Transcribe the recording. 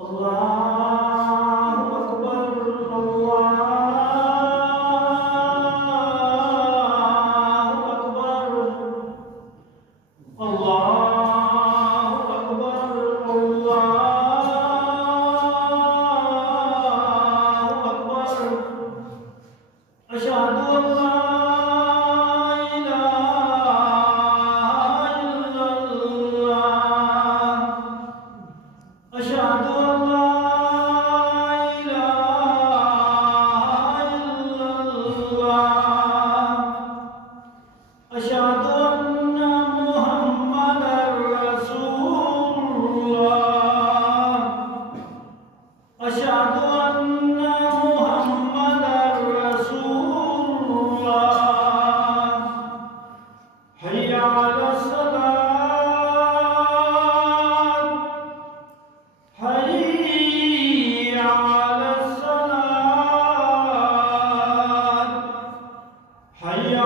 अल्लाहु अकबर अल्लाहु अकबर अल्लाहु अकबर अल्लाहु अकबर अशहदु अल्ला इलाहा इल्लल्लाह अशहदु अल्ला इलाहा इल्लल्लाह अशहदु अन्ना मुहम्मदर रसूलुल्लाह अशहदु अन्ना मुहम्मदर रसूलुल्लाह हय्या अलस सलात हय्या अलस सलात हय्या